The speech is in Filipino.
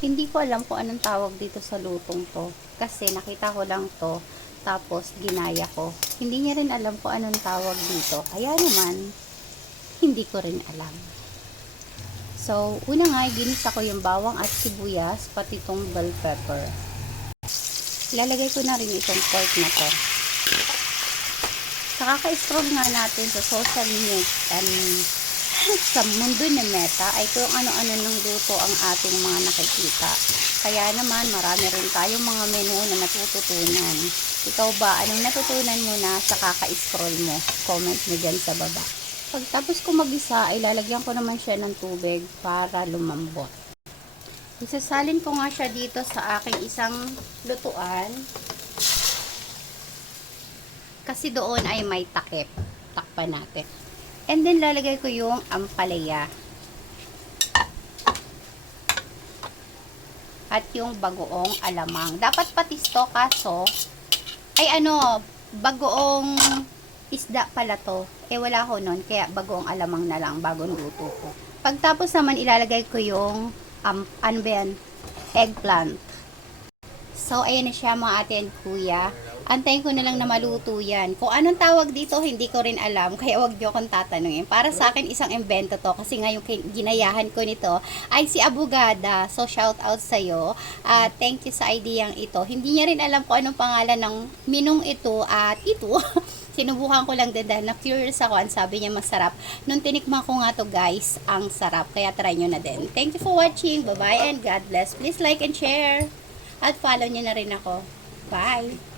Hindi ko alam kung anong tawag dito sa lutong to. Kasi nakita ko lang to, tapos ginaya ko. Hindi niya rin alam kung anong tawag dito. Kaya naman, hindi ko rin alam. So, una nga, ginisa ko yung bawang at sibuyas, pati itong bell pepper. Ilalagay ko na rin itong pork na to. Sa kaka-scroll nga natin sa social media, sa mundo ng meta ay kung ano-ano ng luto ang ating mga nakikita. Kaya naman marami rin tayong mga menu na natututunan. Ikaw ba, anong natutunan mo na sa kaka-scroll mo? Comment mo dyan sa baba. Pagtapos ko mag-isa ay lalagyan ko naman siya ng tubig para lumambot. Isasalin ko nga siya dito sa aking isang lutuan. Kasi doon ay may takip. Takpan natin. And then, lalagay ko yung ampalaya. At yung bagoong alamang. Dapat patis to, kaso, ay bagoong isda pala to. Wala ko nun, kaya bagoong alamang na lang, bagong luto ko. Pagtapos naman, ilalagay ko yung, eggplant. So, ayan na siya mga ate and kuya. Antayin ko na lang na maluto yan. Kung anong tawag dito, hindi ko rin alam. Kaya wag niyo akong tatanungin. Para sa akin, isang invento to. Kasi nga yung ginayahan ko nito ay si Abogada. So, shout out sa'yo. Thank you sa ideyang ito. Hindi niya rin alam kung anong pangalan ng minong ito at ito. Sinubukan ko lang din dahil na-curious ako. Ang sabi niya masarap. Nung tinikman ko nga to guys, ang sarap. Kaya try nyo na din. Thank you for watching. Bye-bye and God bless. Please like and share. At follow nyo na rin ako. Bye!